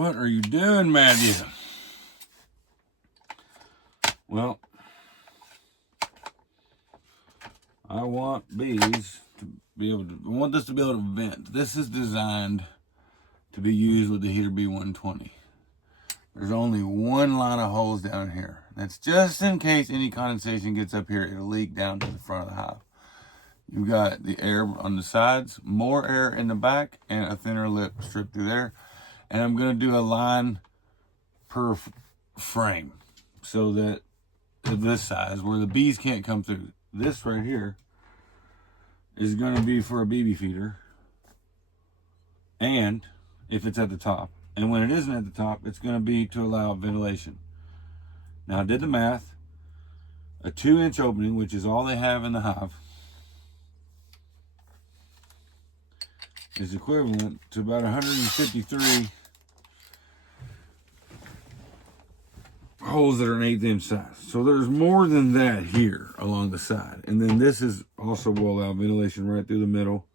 What are you doing, Matthew? Well, I want bees to be able to, I want this to be able to vent. This is designed to be used with the Heater B120. There's only one line of holes down here. That's just in case any condensation gets up here, it'll leak down to the front of the hive. You've got the air on the sides, more air in the back, and a thinner lip strip through there. And I'm gonna do a line per frame so that this size, where the bees can't come through. This right here is gonna be for a BB feeder, and if it's at the top. And when it isn't at the top, it's going to be to allow ventilation. Now I did the math. A 2-inch opening, which is all they have in the hive, is equivalent to about 153 holes that are an 1/8 inch size. So there's more than that here along the side. And then this is also will allow ventilation right through the middle.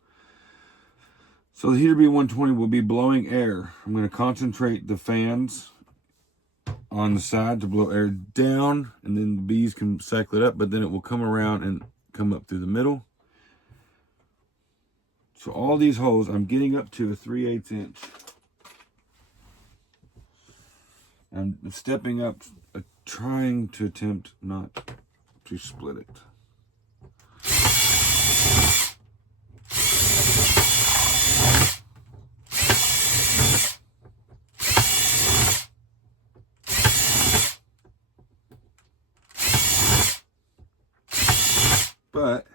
So the Heater B120 will be blowing air. I'm going to concentrate the fans on the side to blow air down, and then the bees can cycle it up, but then it will come around and come up through the middle. So all these holes, I'm getting up to a 3/8 inch. I'm stepping up, trying to attempt not to split it. But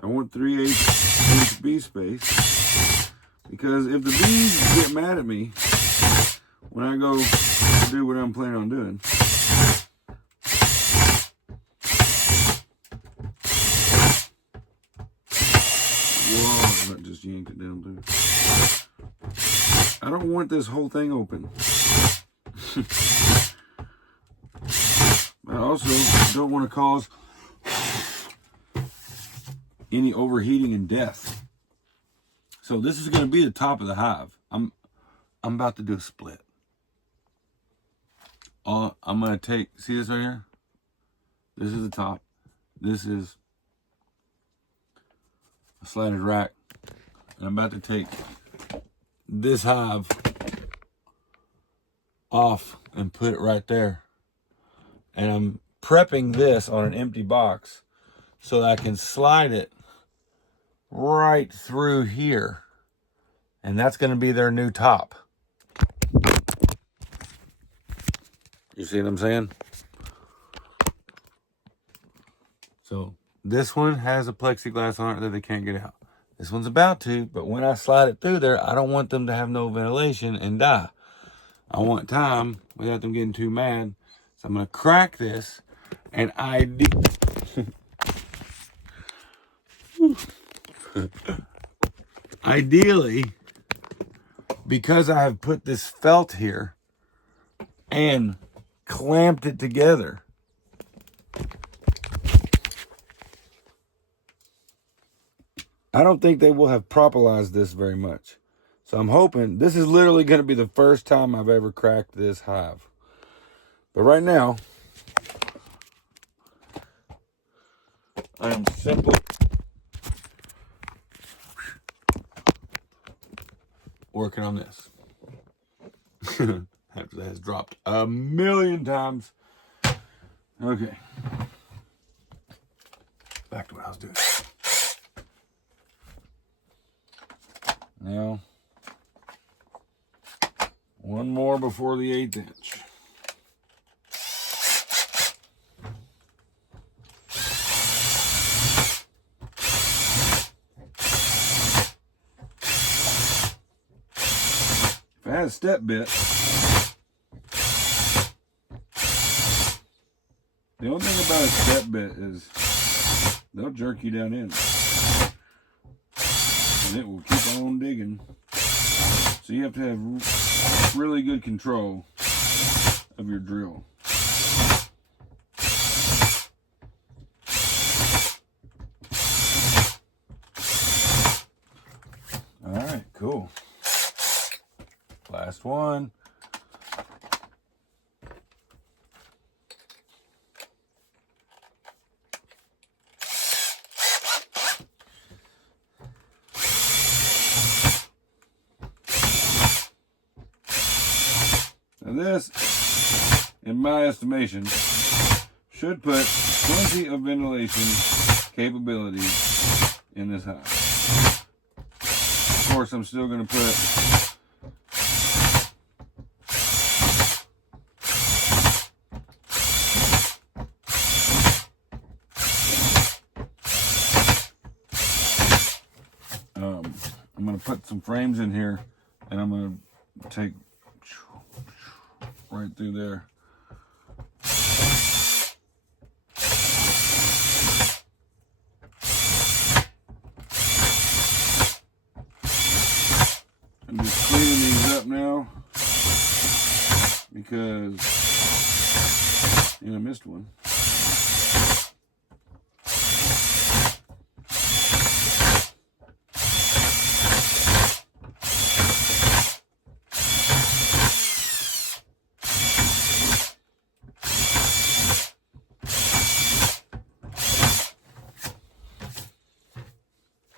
I want 3/8 inch bee space, because if the bees get mad at me when I go to do what I'm planning on doing, whoa, that just yanked it down too. I don't want this whole thing open. I also don't want to cause any overheating and death. So this is going to be the top of the hive. I'm about to do a split. I'm going to take, see this right here? This is the top. This is a slatted rack. And I'm about to take this hive off and put it right there. And I'm prepping this on an empty box so that I can slide it right through here. And that's going to be their new top. You see what I'm saying? So this one has a plexiglass on it that they can't get out. This one's about to, but when I slide it through there, I don't want them to have no ventilation and die. I want time without them getting too mad. So I'm going to crack this, and ideally, because I have put this felt here and clamped it together, I don't think they will have propolized this very much. So I'm hoping, this is literally going to be the first time I've ever cracked this hive. But right now, I am simply working on this. After that has dropped 1,000,000 times. Okay. Back to what I was doing. Now, one more before the 1/8 inch. If I had a step bit, the only thing about a step bit is they'll jerk you down in. And it will keep on digging. So you have to have really good control of your drill. All right, cool. Last one. Now this, in my estimation, should put plenty of ventilation capabilities in this hive. Of course, I'm still going to put I'm going to put some frames in here, and I'm going to take right through there. I'm just cleaning these up now because I missed one.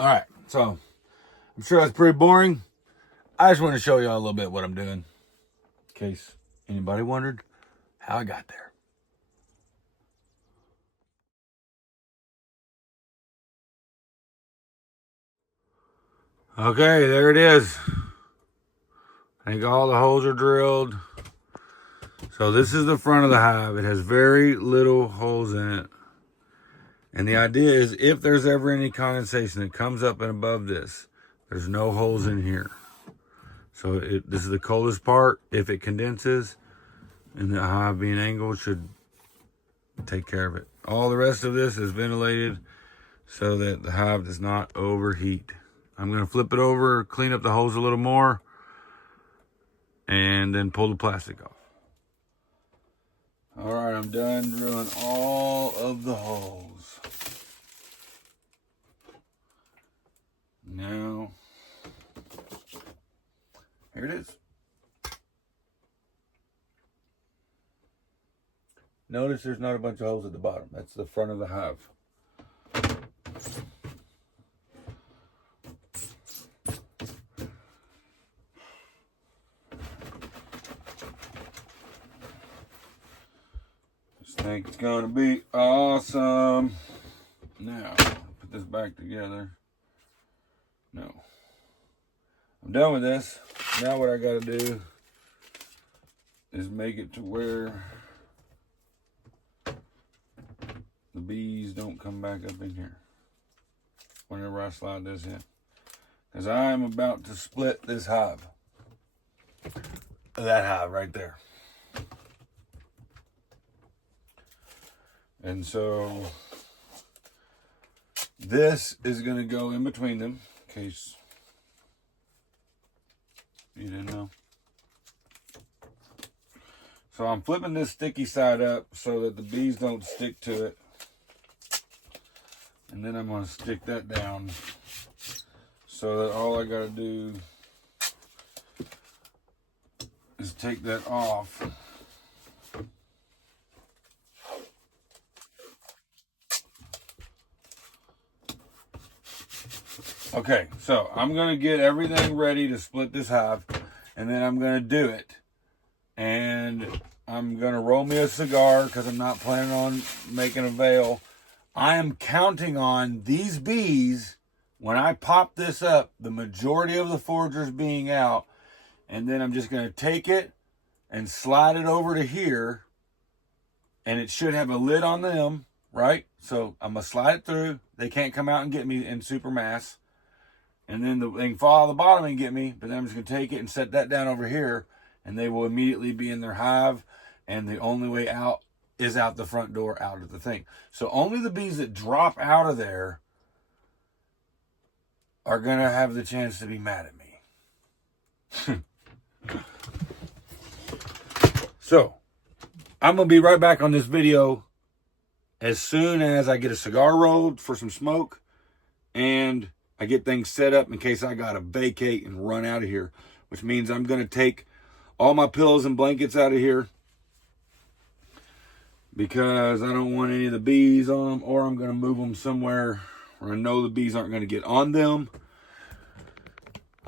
All right, so I'm sure that's pretty boring. I just want to show y'all a little bit what I'm doing, in case anybody wondered how I got there. Okay, there it is. I think all the holes are drilled. So this is the front of the hive. It has very little holes in it. And the idea is if there's ever any condensation that comes up and above this, there's no holes in here. So this is the coldest part. If it condenses and the hive being angled, should take care of it. All the rest of this is ventilated so that the hive does not overheat. I'm going to flip it over, clean up the holes a little more, and then pull the plastic off. All right, I'm done drilling all of the holes. Now, here it is. Notice there's not a bunch of holes at the bottom. That's the front of the hive. This thing's gonna be awesome. Now, put this back together. No. I'm done with this. Now what I gotta do is make it to where the bees don't come back up in here whenever I slide this in. Because I am about to split this hive. That hive right there. And so this is going to go in between them, in case you didn't know. So I'm flipping this sticky side up so that the bees don't stick to it. And then I'm going to stick that down so that all I got to do is take that off. Okay, so I'm going to get everything ready to split this hive, and then I'm going to do it. And I'm going to roll me a cigar because I'm not planning on making a veil. I am counting on these bees, when I pop this up, the majority of the foragers being out, and then I'm just going to take it and slide it over to here, and it should have a lid on them, right? So I'm going to slide it through. They can't come out and get me in supermass. And then they can fall out of the bottom and get me, but then I'm just going to take it and set that down over here, and they will immediately be in their hive, and the only way out is out the front door, out of the thing. So only the bees that drop out of there are going to have the chance to be mad at me. So, I'm going to be right back on this video as soon as I get a cigar rolled for some smoke, and I get things set up in case I got to vacate and run out of here, which means I'm going to take all my pillows and blankets out of here because I don't want any of the bees on them, or I'm going to move them somewhere where I know the bees aren't going to get on them.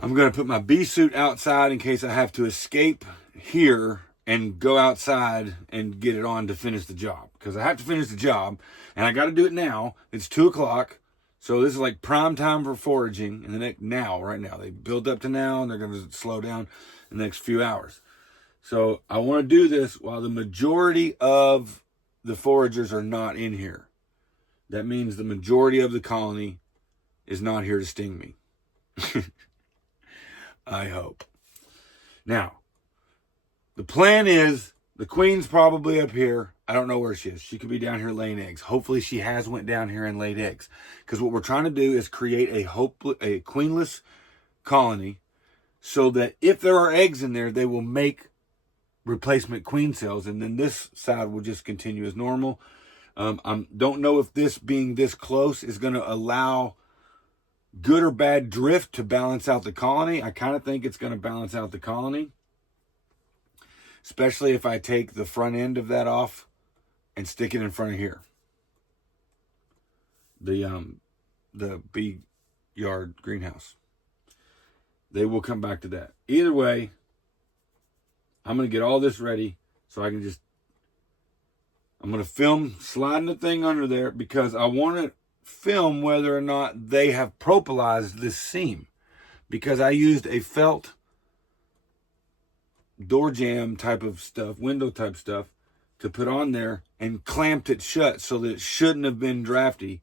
I'm going to put my bee suit outside in case I have to escape here and go outside and get it on to finish the job, because I have to finish the job and I got to do it now. It's 2 o'clock. So this is like prime time for foraging in the next right now. They built up to now and they're going to slow down in the next few hours. So I want to do this while the majority of the foragers are not in here. That means the majority of the colony is not here to sting me. I hope. Now, the plan is the queen's probably up here. I don't know where she is. She could be down here laying eggs. Hopefully she has went down here and laid eggs. Because what we're trying to do is create a queenless colony so that if there are eggs in there, they will make replacement queen cells, and then this side will just continue as normal. I don't know if this being this close is going to allow good or bad drift to balance out the colony. I kind of think it's going to balance out the colony, especially if I take the front end of that off and stick it in front of here. The bee yard greenhouse. They will come back to that. Either way, I'm going to get all this ready so I can I'm going to film sliding the thing under there, because I want to film whether or not they have propolized this seam, because I used a felt door jamb type of stuff, window type stuff, to put on there and clamped it shut so that it shouldn't have been drafty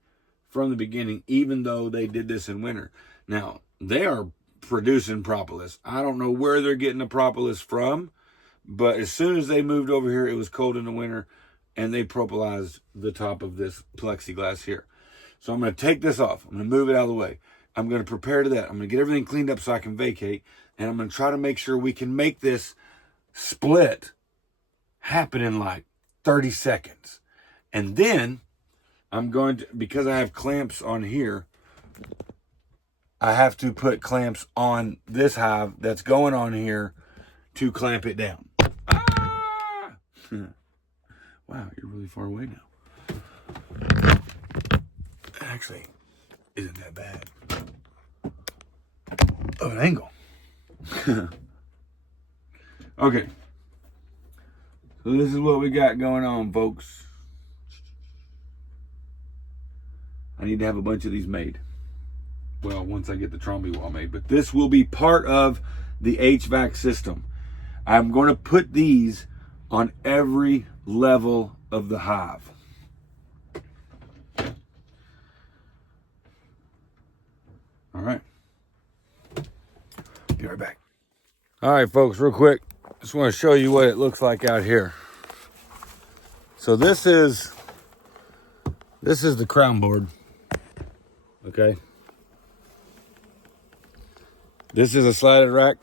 from the beginning, even though they did this in winter. Now, they are producing propolis. I don't know where they're getting the propolis from, but as soon as they moved over here, it was cold in the winter, and they propolized the top of this plexiglass here. So I'm going to take this off. I'm going to move it out of the way. I'm going to prepare to that. I'm going to get everything cleaned up so I can vacate, and I'm going to try to make sure we can make this split happen in like 30 seconds. And then I'm going to, because I have clamps on here, I have to put clamps on this hive that's going on here to clamp it down. Ah! Wow, you're really far away now. Actually, isn't that bad of an angle. Okay. So this is what we got going on, folks. I need to have a bunch of these made. Well, once I get the Trombe wall made. But this will be part of the HVAC system. I'm going to put these on every level of the hive. All right. Be right back. All right, folks, real quick. Just want to show you what it looks like out here. So this is the crown board. Okay. This is a slatted rack.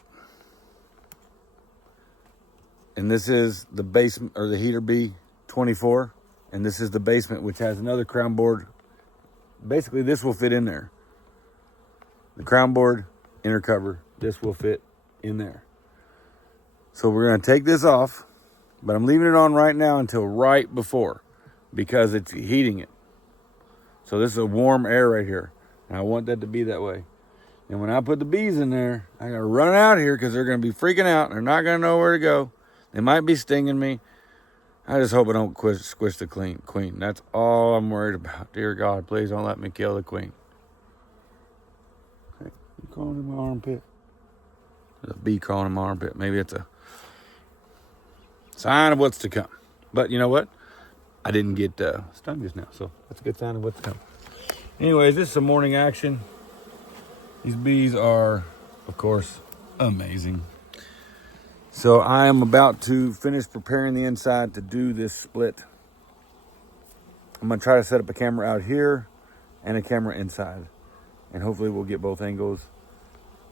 And this is the basement, or the heater B24. And this is the basement, which has another crown board. Basically, this will fit in there. The crown board, inner cover, this will fit in there. So we're going to take this off, but I'm leaving it on right now until right before, because it's heating it. So this is a warm air right here, and I want that to be that way. And when I put the bees in there, I got to run out here because they're going to be freaking out. They're not going to know where to go. They might be stinging me. I just hope I don't squish the queen. That's all I'm worried about. Dear God, please don't let me kill the queen. Okay, I'm crawling in my armpit. There's a bee crawling in my armpit. Maybe it's a sign of what's to come. But you know what? I didn't get stung just now, so that's a good sign of what's to come. Anyways, this is some morning action. These bees are, of course, amazing. So I am about to finish preparing the inside to do this split. I'm going to try to set up a camera out here and a camera inside. And hopefully we'll get both angles,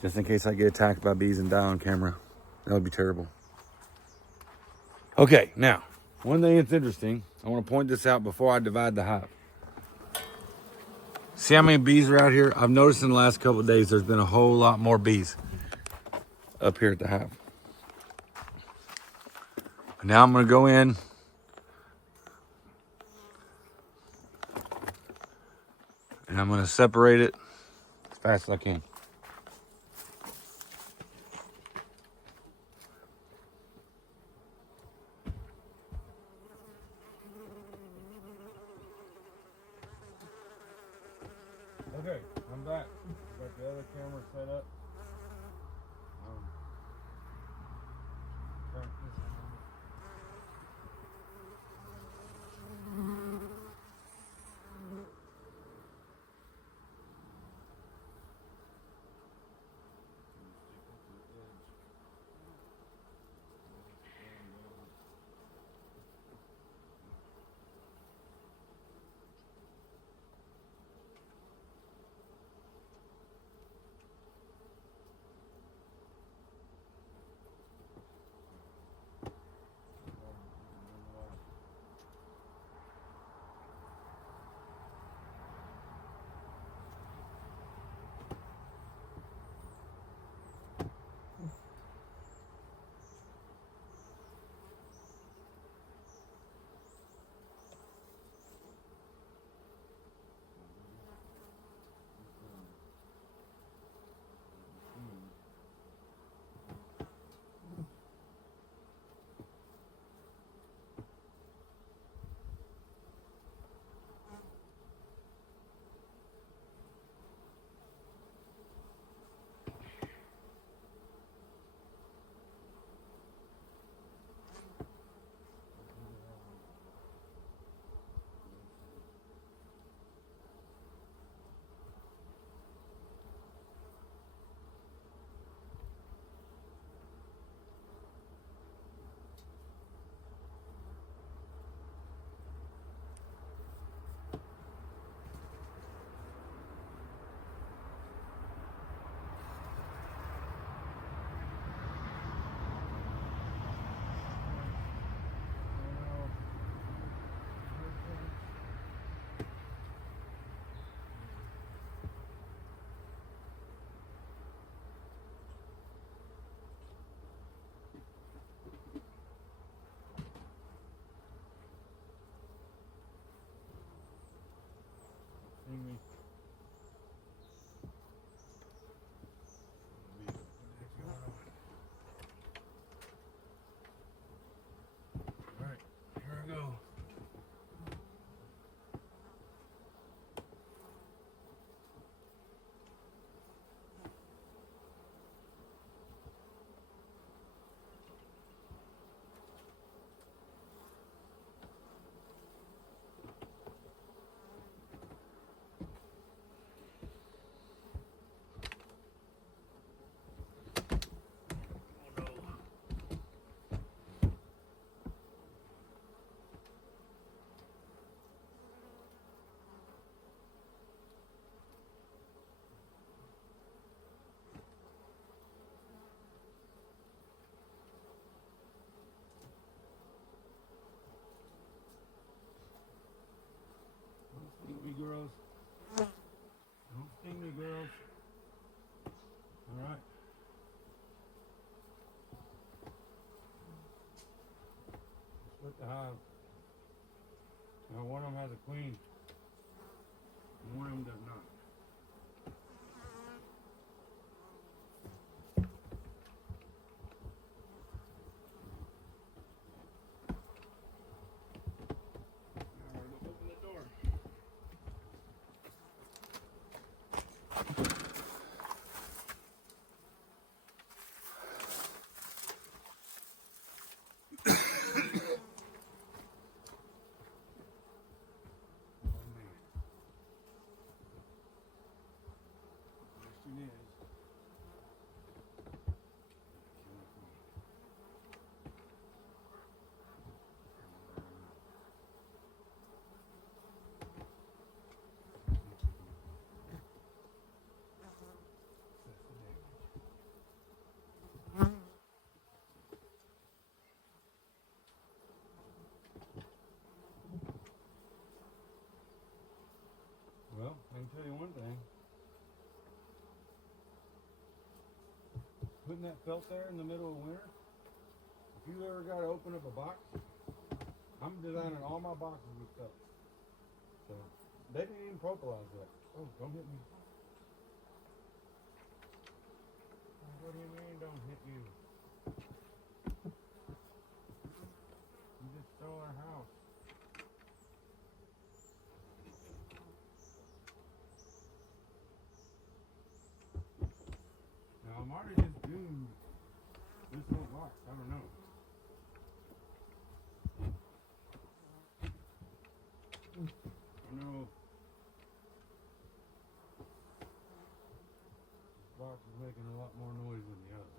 just in case I get attacked by bees and die on camera. That would be terrible. Okay, now, one thing that's interesting, I want to point this out before I divide the hive. See how many bees are out here? I've noticed in the last couple of days there's been a whole lot more bees up here at the hive. Now I'm going to go in and I'm going to separate it as fast as I can. Okay, I'm back. Got the other camera set up. Turn this on. Alright, here I go. Don't sting me, girls. Don't sting me, girls. Alright. Split the hive. Now one of them has a queen, and one of them does not. Now we're gonna open the door. tell you one thing. Putting that felt there in the middle of winter, if you ever got to open up a box, I'm designing all my boxes with felt. So they didn't even propolize that. Oh, don't hit me. What do you mean don't hit you? You just stole our house. Now I'm already just doomed this whole box. I don't know. I know this box is making a lot more noise than the other.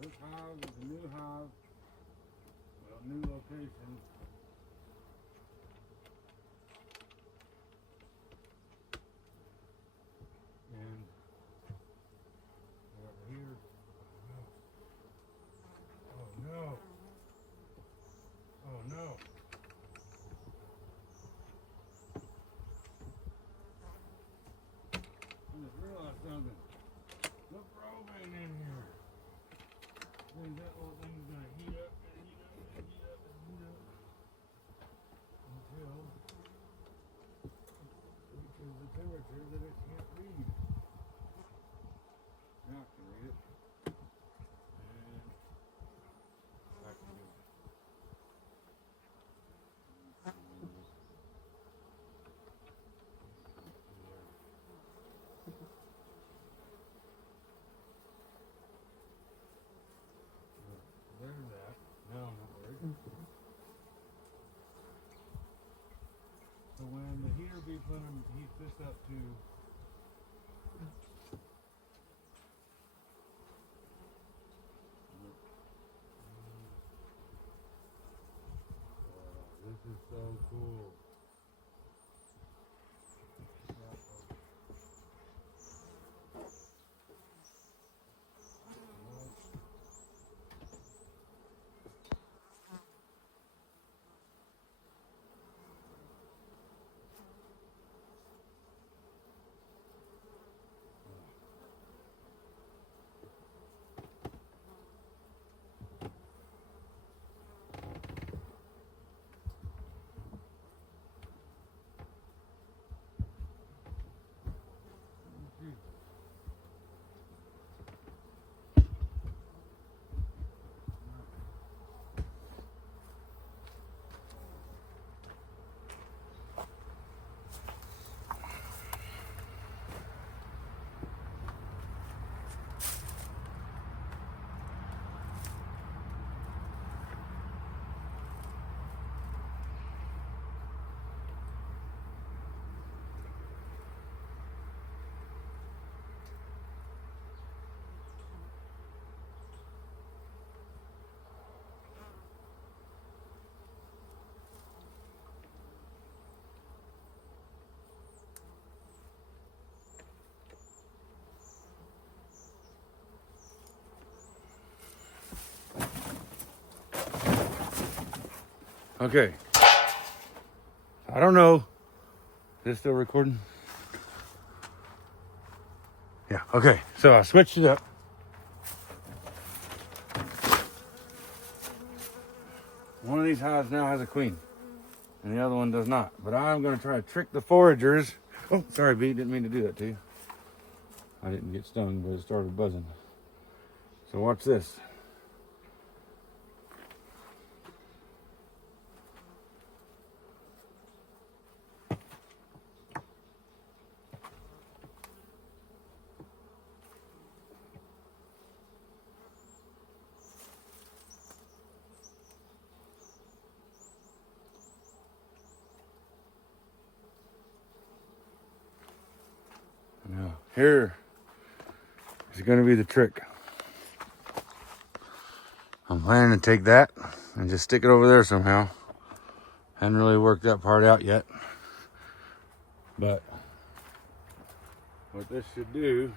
This hive is a new hive, well, new location. And over here, oh no, oh no. I just realized something. Look, propane in here. Then that little thing's gonna heat up and heat up and heat up and heat up until it reaches the temperature that it can't read. Now I can read it. And I can do it. There's that. Now I'm not worried. So when the heater beeps when I'm heat this up to this is so cool. Okay. I don't know. Is this still recording? Yeah, okay. So I switched it up. One of these hives now has a queen, and the other one does not. But I'm going to try to trick the foragers. Oh, sorry, bee. Didn't mean to do that to you. I didn't get stung, but it started buzzing. So watch this. Now, here is going to be the trick. I'm planning to take that and just stick it over there somehow. Hadn't really worked that part out yet. But what this should do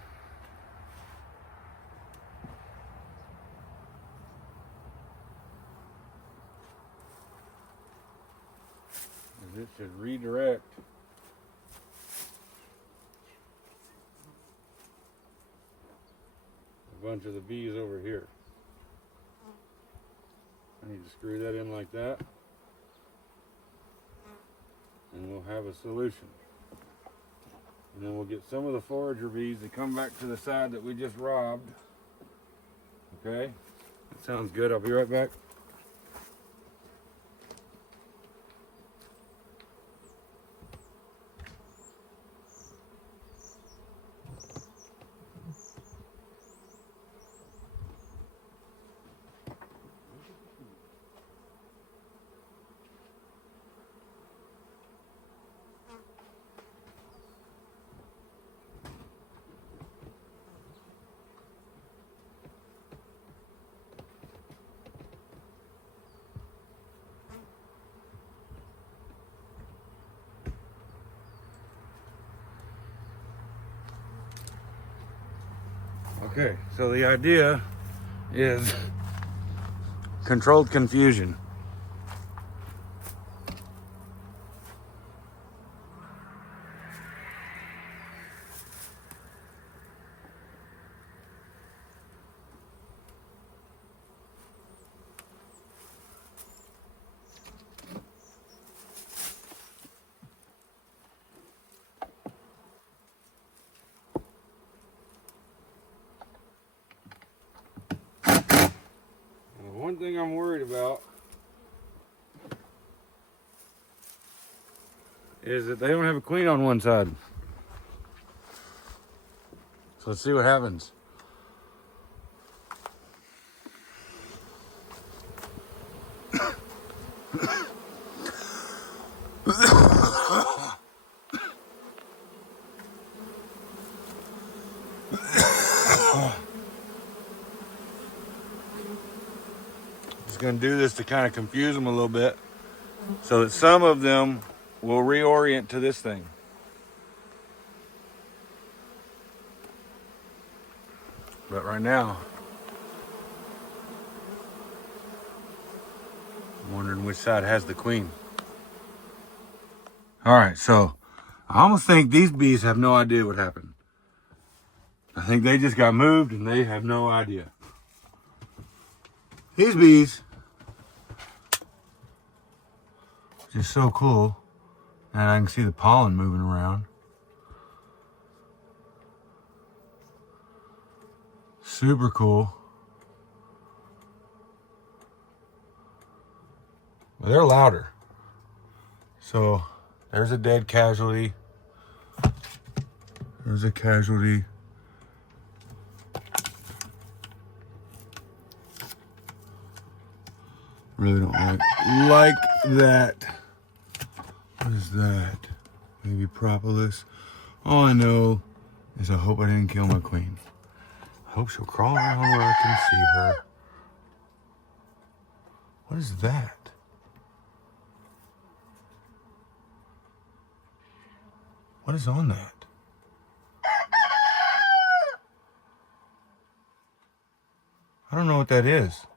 is it should redirect a bunch of the bees over here. I need to screw that in like that, and we'll have a solution. And then we'll get some of the forager bees to come back to the side that we just robbed. Okay? That sounds good. I'll be right back. Okay, so the idea is controlled confusion. One thing I'm worried about is that they don't have a queen on one side. So let's see what happens. Just going to do this to kind of confuse them a little bit so that some of them will reorient to this thing. But right now, I'm wondering which side has the queen. All right, so I almost think these bees have no idea what happened. I think they just got moved and they have no idea. These bees, just so cool. And I can see the pollen moving around. Super cool. But they're louder. So there's a dead casualty. There's a casualty. Really don't like that. What is that? Maybe propolis. All I know is I hope I didn't kill my queen. I hope she'll crawl around where I can see her. What is that? What is on that? I don't know what that is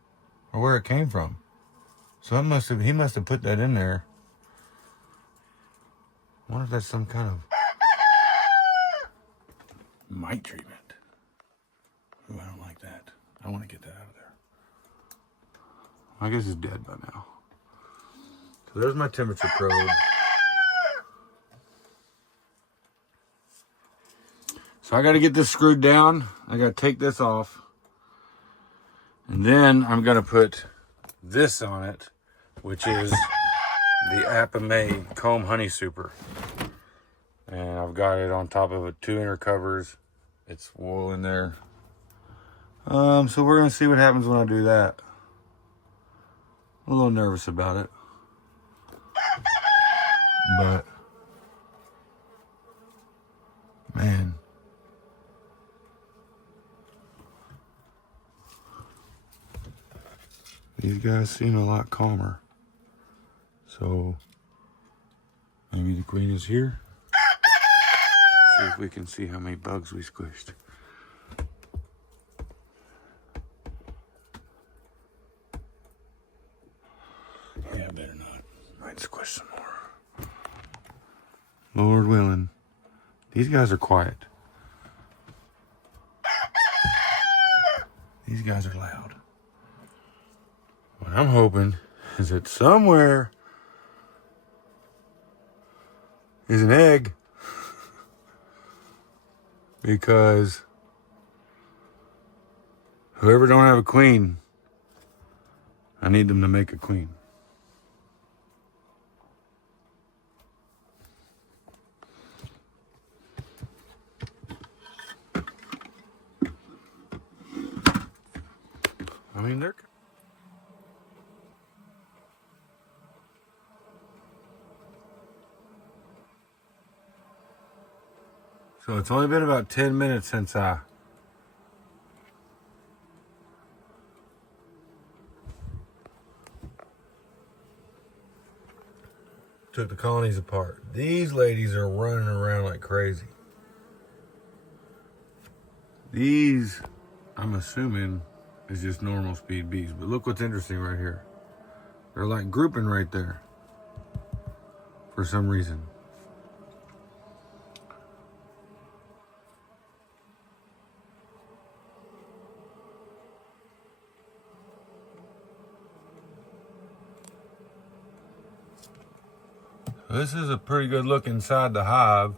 or where it came from. So he must have put that in there. I wonder if that's some kind of mite treatment. Ooh, I don't like that. I want to get that out of there. I guess it's dead by now. So there's my temperature probe. So I got to get this screwed down. I got to take this off. And then I'm going to put this on it, which is the Apamay Comb Honey Super. And I've got it on top of 2 inner covers. It's wool in there. So we're going to see what happens when I do that. I'm a little nervous about it. But, man. These guys seem a lot calmer. So, maybe the queen is here. See if we can see how many bugs we squished. Yeah, better not. Might squish some more. Lord willing. These guys are quiet. These guys are loud. What I'm hoping is that somewhere is an egg. Because whoever don't have a queen, I need them to make a queen. I mean, they're... So it's only been about 10 minutes since I took the colonies apart. These ladies are running around like crazy. These, I'm assuming, is just normal speed bees. But look what's interesting right here. They're like grouping right there for some reason. This is a pretty good look inside the hive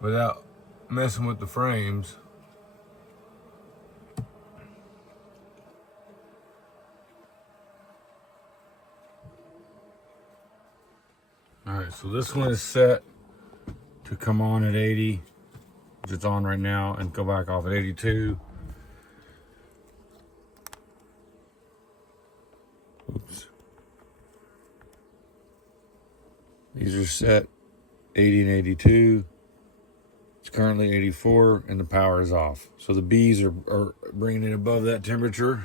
without messing with the frames. All right, so this one is set to come on at 80, which it's on right now, and go back off at 82. Oops. These are set 80 and 82. It's currently 84 and the power is off. So the bees are bringing it above that temperature.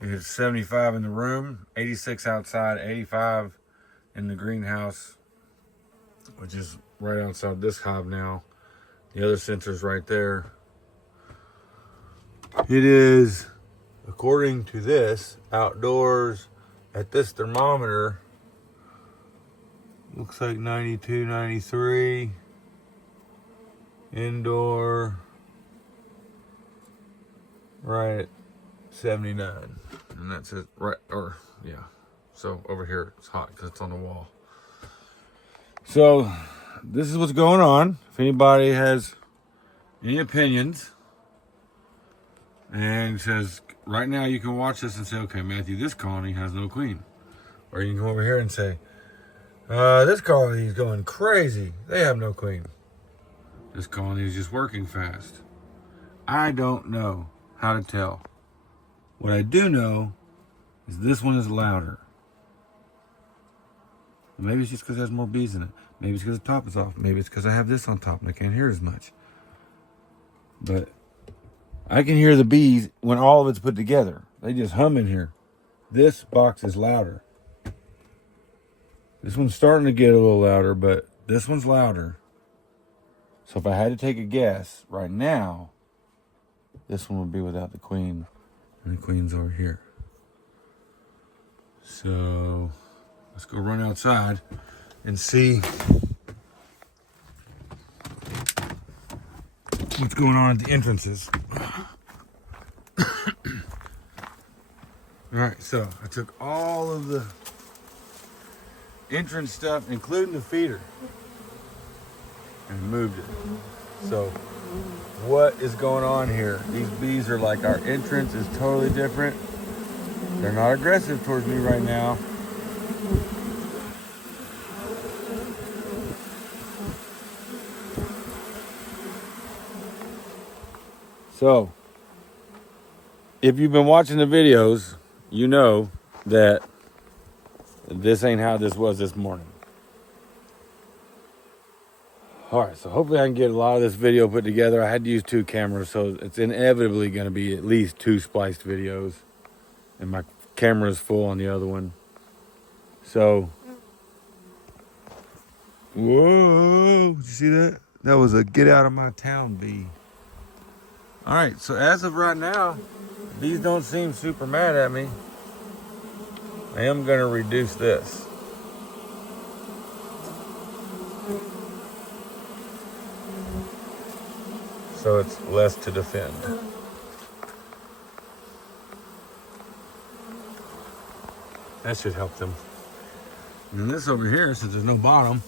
It's 75 in the room, 86 outside, 85 in the greenhouse, which is right outside this hive now. The other sensor's right there. It is, according to this, outdoors at this thermometer, looks like 92, 93. Indoor, right at 79. And that's it, right, or yeah. So over here it's hot because it's on the wall. So this is what's going on. If anybody has any opinions and says, right now you can watch this and say, okay, Matthew, this colony has no queen. Or you can come over here and say, this colony is going crazy. They have no queen. This colony is just working fast. I don't know how to tell. What I do know is this one is louder. Maybe it's just because it has more bees in it. Maybe it's because the top is off. Maybe it's because I have this on top and I can't hear as much. But I can hear the bees when all of it's put together. They just hum in here. This box is louder. This one's starting to get a little louder, but this one's louder. So if I had to take a guess, right now, this one would be without the queen. And the queen's over here. So let's go run outside and see what's going on at the entrances. All right, so I took all of the entrance stuff, including the feeder, and moved it. So what is going on here? These bees are like, our entrance is totally different. They're not aggressive towards me right now. So if you've been watching the videos, you know that this ain't how this was this morning. All right, so hopefully I can get a lot of this video put together. I had to use 2 cameras, so it's inevitably going to be at least 2 spliced videos. And my camera is full on the other one. So Whoa, did you see that? That was a get out of my town bee. All right, so as of right now, bees don't seem super mad at me. I am gonna reduce this. So it's less to defend. That should help them. And this over here, since there's no bottom,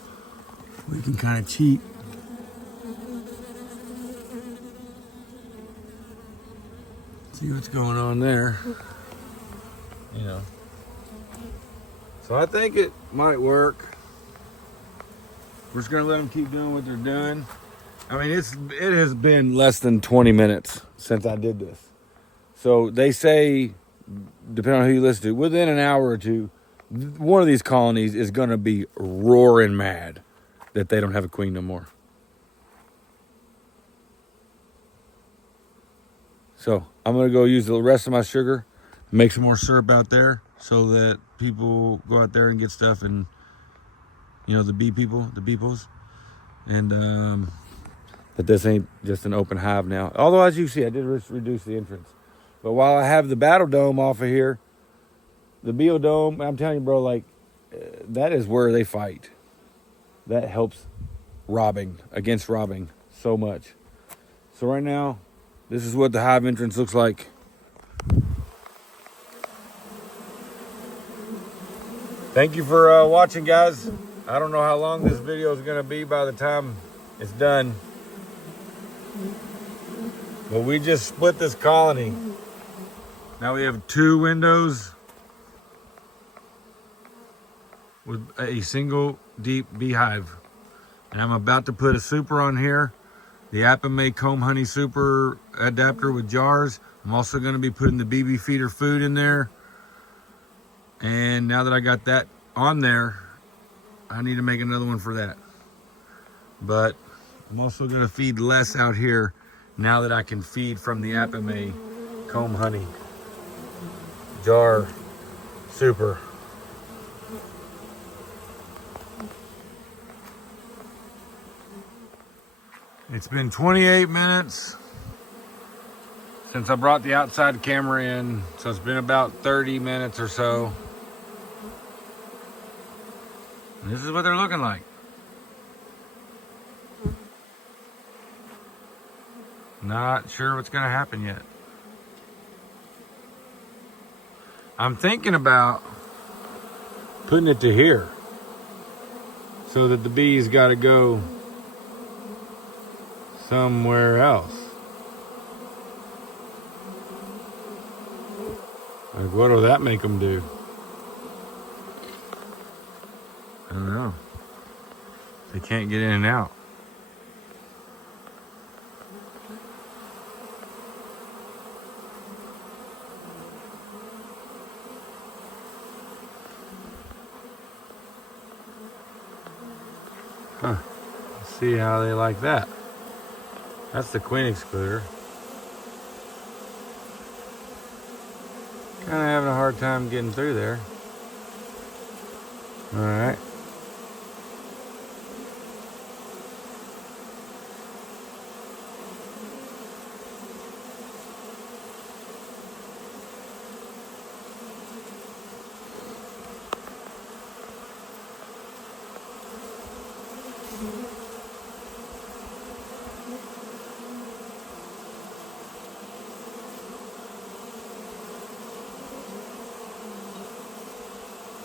we can kind of cheat. See what's going on there. You know. So I think it might work. We're just gonna let them keep doing what they're doing. I mean, it has been less than 20 minutes since I did this. So they say, depending on who you listen to, within an hour or two, one of these colonies is gonna be roaring mad that they don't have a queen no more. So I'm gonna go use the rest of my sugar, make some more syrup out there so that people go out there and get stuff, and you know, the bee people, the beeples, and that this ain't just an open hive now. Although, as you see, I did reduce the entrance. But while I have the battle dome off of here, the Biodome, I'm telling you, bro, like, that is where they fight. That helps against robbing so much. So right now, this is what the hive entrance looks like. Thank you for watching, guys. I don't know how long this video is going to be by the time it's done. But we just split this colony. Now we have 2 windows with a single deep beehive. And I'm about to put a super on here. The Apamay Comb Honey Super adapter with jars. I'm also going to be putting the BB feeder food in there. And now that I got that on there, I need to make another one for that. But I'm also going to feed less out here now that I can feed from the Apamay Comb Honey jar super. It's been 28 minutes since I brought the outside camera in, so it's been about 30 minutes or so. And this is what they're looking like. Not sure what's gonna happen yet. I'm thinking about putting it to here so that the bees gotta go somewhere else. Like, what will that make them do? I don't know. They can't get in and out. Huh. Let's see how they like that. That's the queen excluder. Kind of having a hard time getting through there. All right.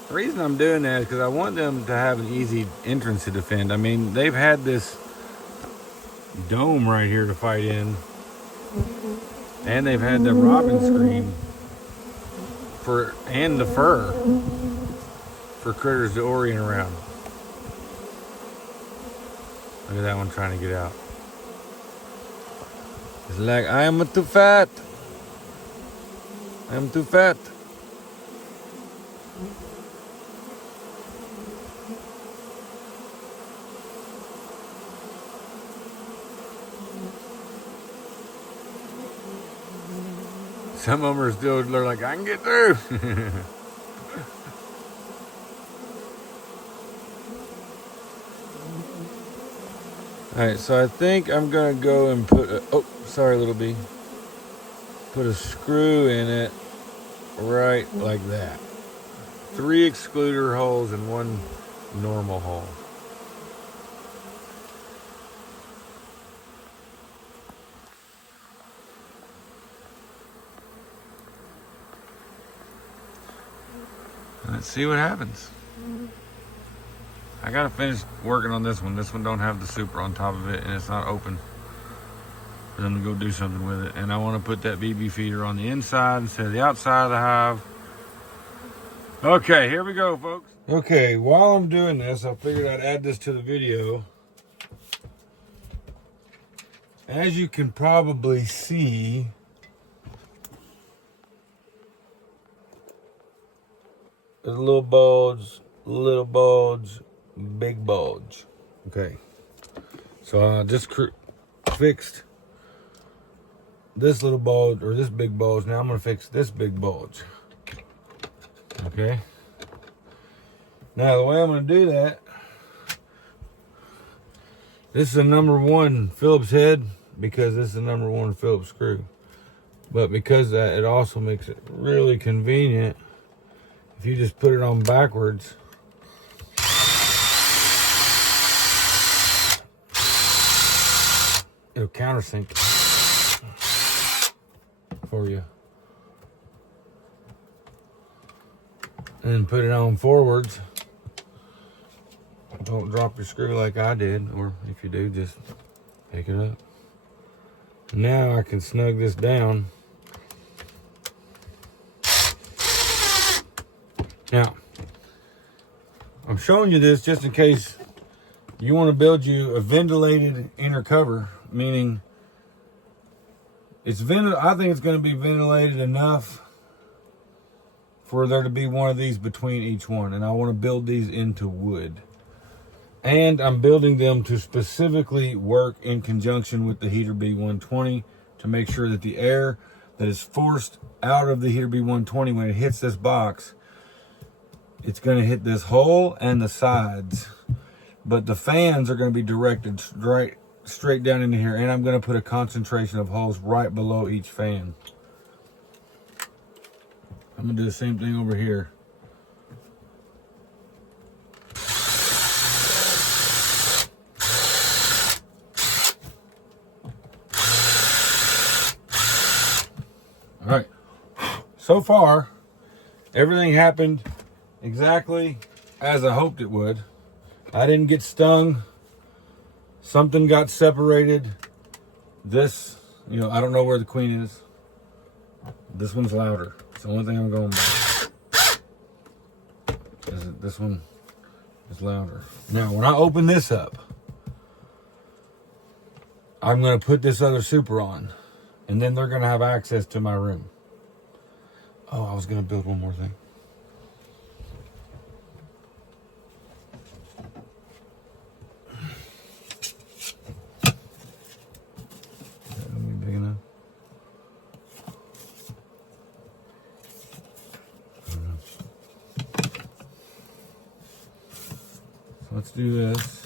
The reason I'm doing that is because I want them to have an easy entrance to defend. I mean, they've had this dome right here to fight in, and they've had the robin screen and the fur for critters to orient around. Look at that one trying to get out. It's like, I am too fat. I am too fat. Some of them are still, they're like, I can get through. All right, so I think I'm gonna go and put oh, sorry, little bee. Put a screw in it right like that. 3 excluder holes and 1 normal hole. Let's see what happens. I gotta finish working on this one. This one don't have the super on top of it, and it's not open for them to go do something with it. And I want to put that BB feeder on the inside instead of the outside of the hive. Okay, here we go, folks. Okay, while I'm doing this, I figured I'd add this to the video. As you can probably see, there's a little bulge, big bulge. Okay, so I just fixed this little bulge, or this big bulge. Now I'm gonna fix this big bulge. Okay. Now the way I'm gonna do that, this is a #1 Phillips head because this is a #1 Phillips screw. But because that, it also makes it really convenient if you just put it on backwards. It'll countersink for you. And then put it on forwards. Don't drop your screw like I did, or if you do, just pick it up. Now I can snug this down. Now, I'm showing you this just in case you want to build you a ventilated inner cover, meaning it's I think it's going to be ventilated enough for there to be one of these between each one, and I want to build these into wood. And I'm building them to specifically work in conjunction with the Heater B120 to make sure that the air that is forced out of the Heater B120 when it hits this box, it's going to hit this hole and the sides. But the fans are going to be directed straight down into here, and I'm going to put a concentration of holes right below each fan. I'm going to do the same thing over here. All right. So far, everything happened exactly as I hoped it would. I didn't get stung. Something got separated. This, I don't know where the queen is. This one's louder. It's the only thing I'm going by. This one is louder. Now, when I open this up, I'm going to put this other super on, and then they're going to have access to my room. Oh, I was going to build one more thing. Big enough? So let's do this.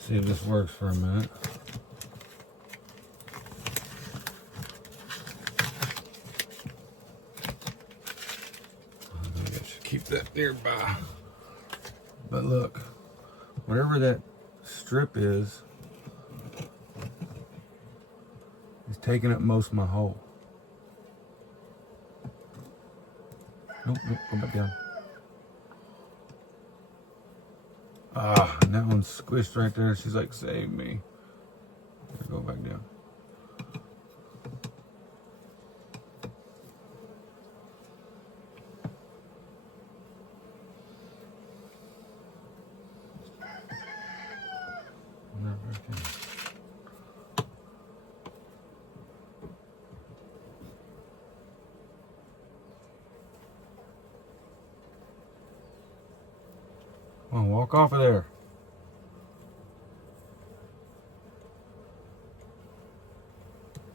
See if this works for a minute. I think I should keep that nearby. But look, whatever that strip is taking up most of my hole. Nope, go back down. Ah, and that one's squished right there. She's like, save me. Go back down. Come on, walk off of there.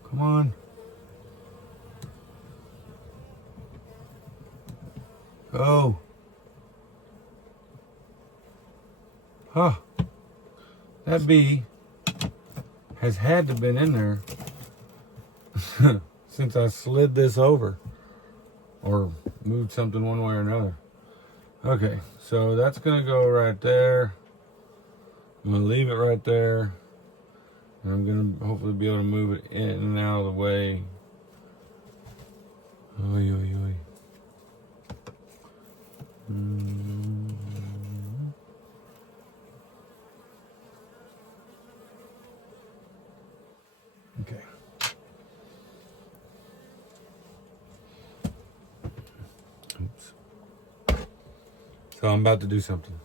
Come on. Go. Huh. that bee has had to been in there since I slid this over or moved something one way or another. Okay, so that's gonna go right there. I'm gonna leave it right there. And I'm gonna hopefully be able to move it in and out of the way. Oy, oy, oy. Okay. Oops. So I'm about to do something.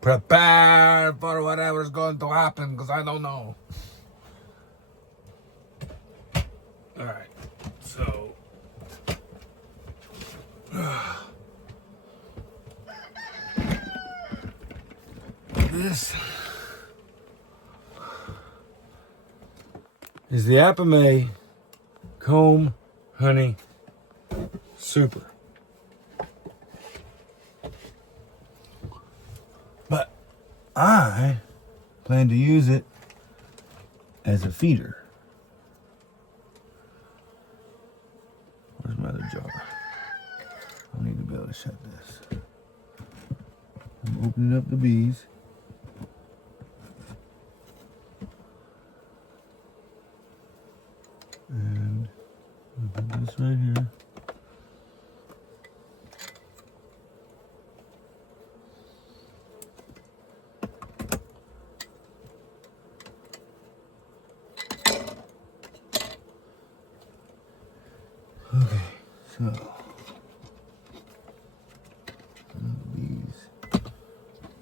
Prepare for whatever's going to happen, because I don't know. Alright, so this is the Apamea Comb Honey Super. But I plan to use it as a feeder. Where's my other jar? I need to be able to shut this. I'm opening up the bees. And I'll put this right here. Okay, so the bees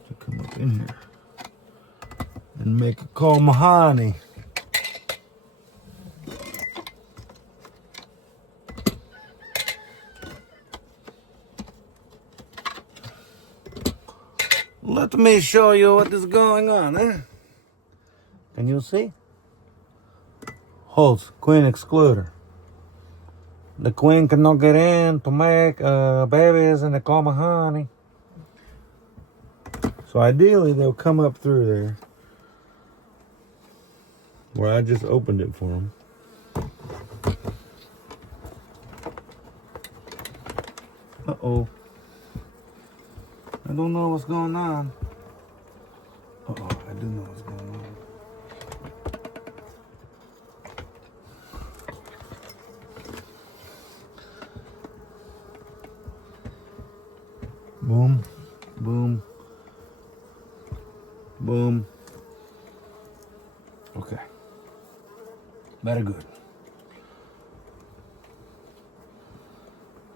to come up in here and make a comb of honey. Let me show you what is going on, eh? Can you see? Holds queen excluder. The queen cannot get in to make babies in the comb of honey. So ideally they'll come up through there where I just opened it for them. Uh-oh. I don't know what's going on. Uh-oh, I do know what's going on. Boom, boom, boom. Okay. Very good.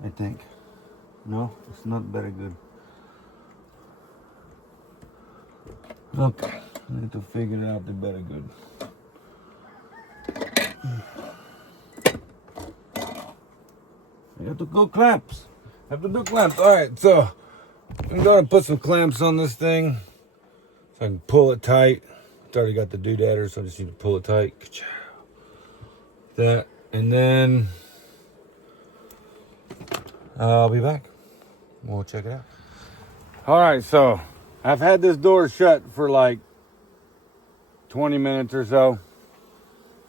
I think. No, it's not very good. Okay, I need to figure it out the better good. I have to go clamps. I have to do clamps. Alright, so I'm gonna put some clamps on this thing so I can pull it tight. It's already got the doodatter, so I just need to pull it tight. That, and then I'll be back. We'll check it out. Alright, so I've had this door shut for like 20 minutes or so.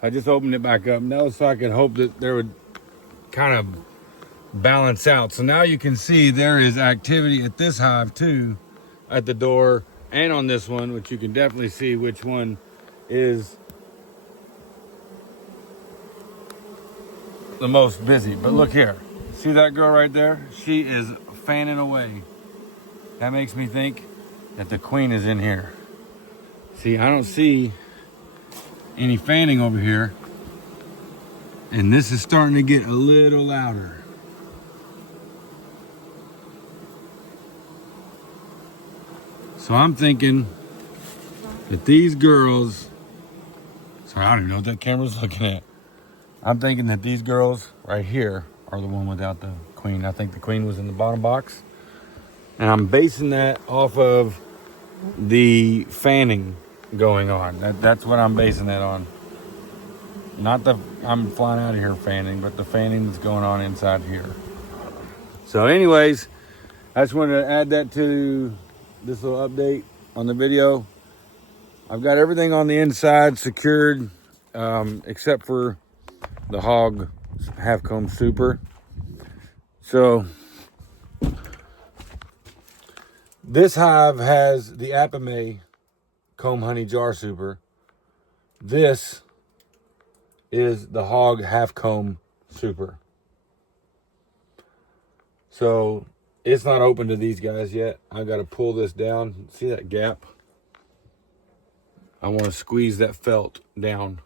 I just opened it back up. And that was so I could hope that there would kind of balance out. So now you can see there is activity at this hive too, at the door and on this one, which you can definitely see which one is the most busy. But look here, see that girl right there? She is fanning away. That makes me think that the queen is in here. See, I don't see any fanning over here. And this is starting to get a little louder. So I'm thinking that these girls, sorry, I don't even know what that camera's looking at. I'm thinking that these girls right here are the one without the queen. I think the queen was in the bottom box. And I'm basing that off of the fanning going on. That's what I'm basing that on. Not the I'm flying out of here fanning, but the fanning that's going on inside here. So anyways, I just wanted to add that to this little update on the video. I've got everything on the inside secured, except for the Hog Half Comb Super. So this hive has the Apame Comb Honey Jar Super. This is the Hog Half Comb Super. So it's not open to these guys yet. I got to pull this down. See that gap? I want to squeeze that felt down.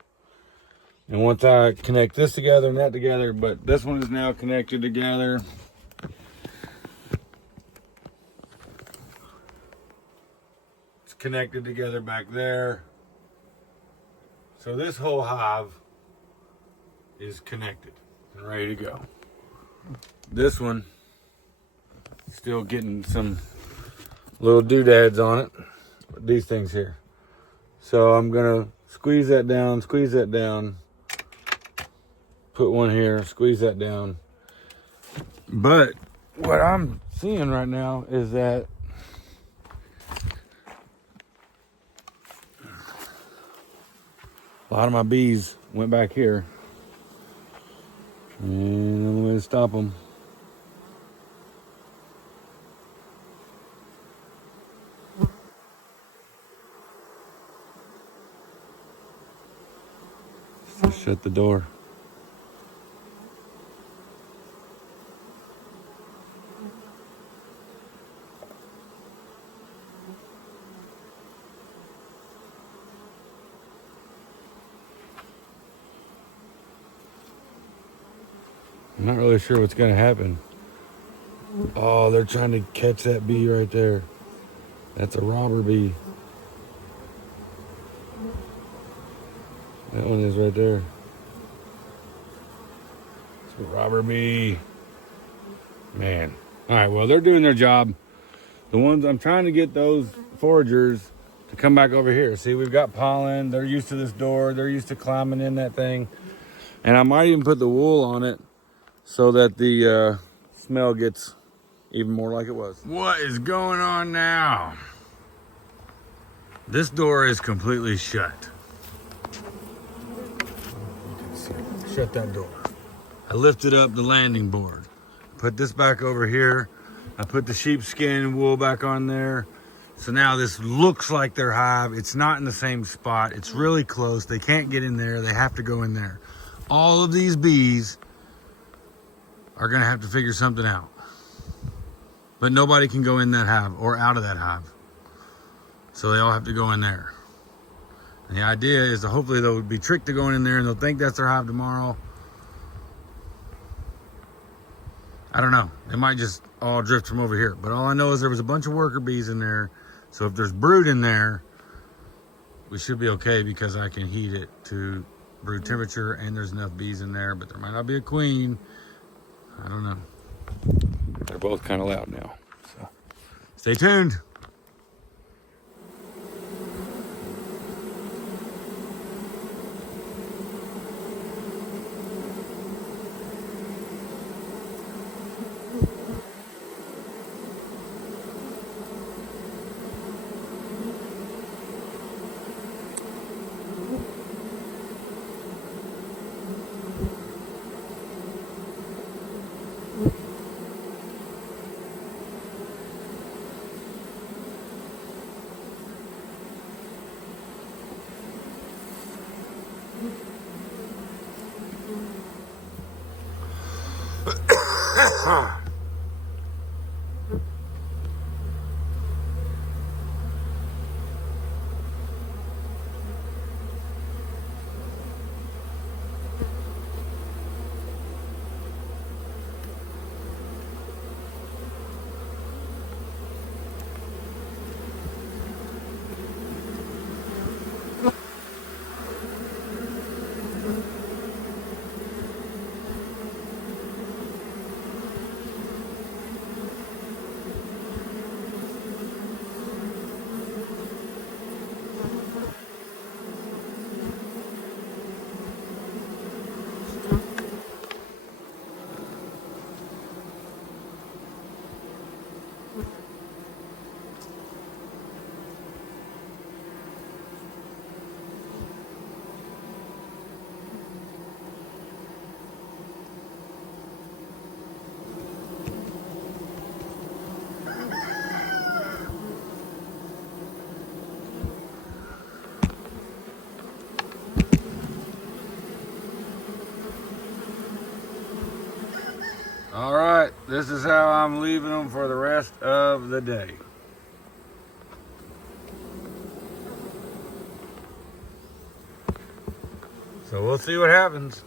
And once I connect this together and that together, but this one is now connected together. It's connected together back there. So this whole hive is connected and ready to go. This one still getting some little doodads on it. These things here. So I'm gonna squeeze that down, put one here, squeeze that down. But what I'm seeing right now is that a lot of my bees went back here. And the only way to stop them. Just shut the door. I'm not really sure what's gonna happen. Oh, they're trying to catch that bee right there. That's a robber bee. That one is right there. It's a robber bee. Man. All right, well, they're doing their job. The ones, I'm trying to get those foragers to come back over here. See, we've got pollen. They're used to this door. They're used to climbing in that thing. And I might even put the wool on it so that the smell gets even more like it was. What is going on now? This door is completely shut. Shut that door. I lifted up the landing board. Put this back over here. I put the sheepskin wool back on there. So now this looks like their hive. It's not in the same spot. It's really close. They can't get in there. They have to go in there. All of these bees are gonna have to figure something out. But nobody can go in that hive or out of that hive. So they all have to go in there. And the idea is to hopefully they'll be tricked to going in there and they'll think that's their hive tomorrow. I don't know. They might just all drift from over here. But all I know is there was a bunch of worker bees in there. So if there's brood in there, we should be okay because I can heat it to brood temperature and there's enough bees in there. But there might not be a queen. I don't know. They're both kind of loud now. So stay tuned. right, this is how I'm leaving them for the rest of the day. So we'll see what happens.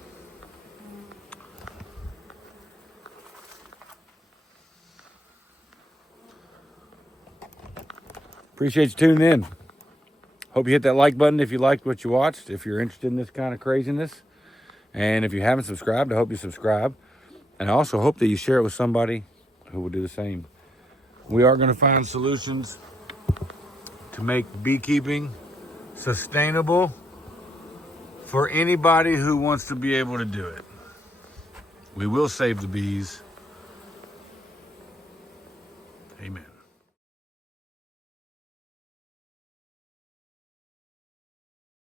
Appreciate you tuning in. Hope you hit that like button if you liked what you watched, if you're interested in this kind of craziness. And if you haven't subscribed, I hope you subscribe. And I also hope that you share it with somebody who will do the same. We are going to find solutions to make beekeeping sustainable for anybody who wants to be able to do it. We will save the bees. Amen.